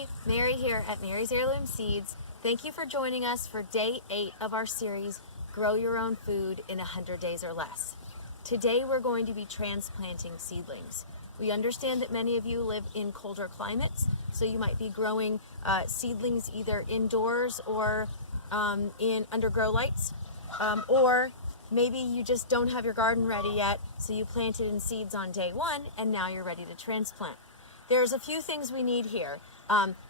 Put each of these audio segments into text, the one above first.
Hi, Mary here at Mary's Heirloom Seeds. Thank you for joining us for day 8 of our series, Grow Your Own Food in 100 Days or Less. Today we're going to be transplanting seedlings. We understand that many of you live in colder climates, so you might be growing seedlings either indoors or in under grow lights, or maybe you just don't have your garden ready yet, so you planted in seeds on day 1 and now you're ready to transplant. There's a few things we need here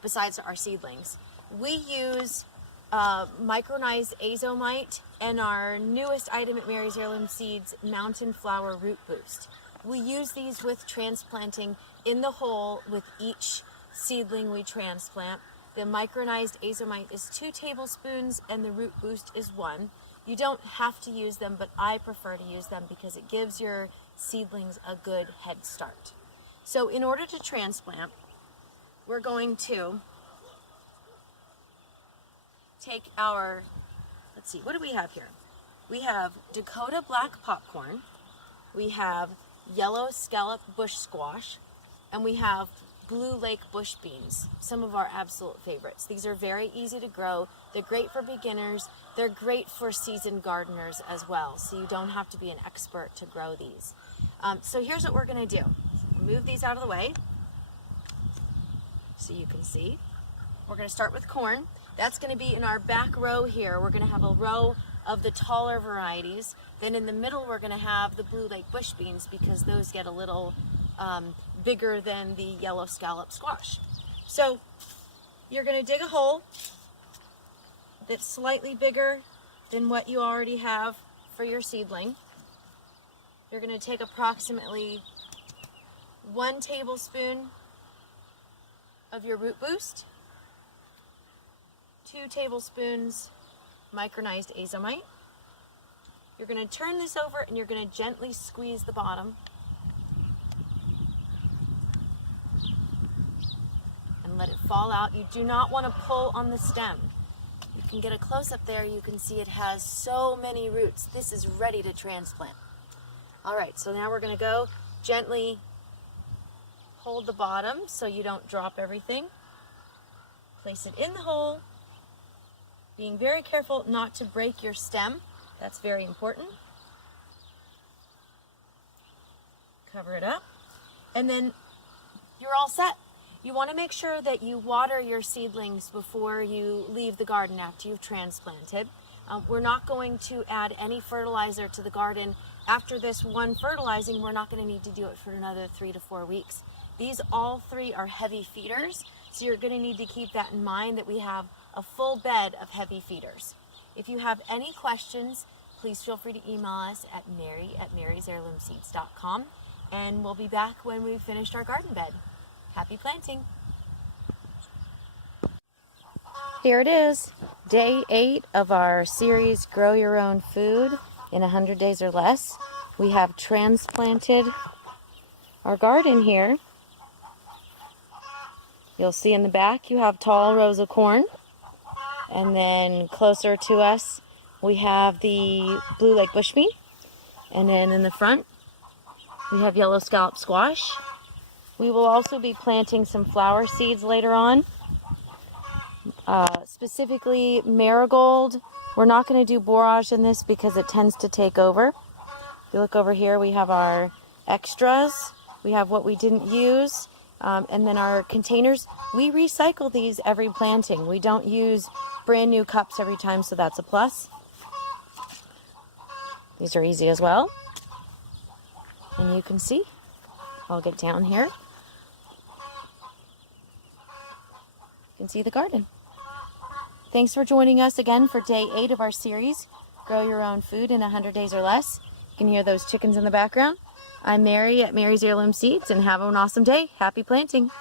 besides our seedlings. We use micronized azomite and our newest item at Mary's Heirloom Seeds, Mountain Flower Root Boost. We use these with transplanting in the hole with each seedling we transplant. The micronized azomite is 2 tablespoons and the root boost is 1. You don't have to use them, but I prefer to use them because it gives your seedlings a good head start. So in order to transplant, we're going to take our, let's see, what do we have here? We have Dakota black popcorn, we have yellow scallop bush squash, and we have blue lake bush beans, some of our absolute favorites. These are very easy to grow. They're great for beginners. They're great for seasoned gardeners as well, so you don't have to be an expert to grow these. So here's what we're going to do. Move these out of the way so you can see. We're going to start with corn. That's going to be in our back row here. We're going to have a row of the taller varieties. Then in the middle we're going to have the blue lake bush beans because those get a little bigger than the yellow scallop squash. So you're going to dig a hole that's slightly bigger than what you already have for your seedling. You're going to take approximately 1 tablespoon of your root boost, 2 tablespoons micronized azomite. You're going to turn this over and you're going to gently squeeze the bottom and let it fall out. You do not want to pull on the stem. You can get a close-up there. You can see it has so many roots. This is ready to transplant. All right, so now we're going to go gently hold the bottom so you don't drop everything. Place it in the hole, being very careful not to break your stem. That's very important. Cover it up, and then you're all set. You want to make sure that you water your seedlings before you leave the garden after you've transplanted. We're not going to add any fertilizer to the garden. After this one fertilizing, we're not going to need to do it for another 3 to 4 weeks. These all 3 are heavy feeders, so you're going to need to keep that in mind that we have a full bed of heavy feeders. If you have any questions, please feel free to email us at mary@marysheirloomseeds.com, and we'll be back when we've finished our garden bed. Happy planting! Here it is, day 8 of our series, Grow Your Own Food in 100 Days or Less. We have transplanted our garden here. You'll see in the back you have tall rows of corn, and then closer to us we have the blue lake bush bean, and then in the front we have yellow scallop squash. We will also be planting some flower seeds later on, specifically marigold. We're not going to do borage in this because it tends to take over. If you look over here, we have our extras. We have what we didn't use. And then our containers, we recycle these every planting. We don't use brand new cups every time, so that's a plus. These are easy as well. And you can see, I'll get down here. You can see the garden. Thanks for joining us again for day 8 of our series, Grow Your Own Food in 100 Days or Less. You can hear those chickens in the background. I'm Mary at Mary's Heirloom Seeds, and have an awesome day. Happy planting.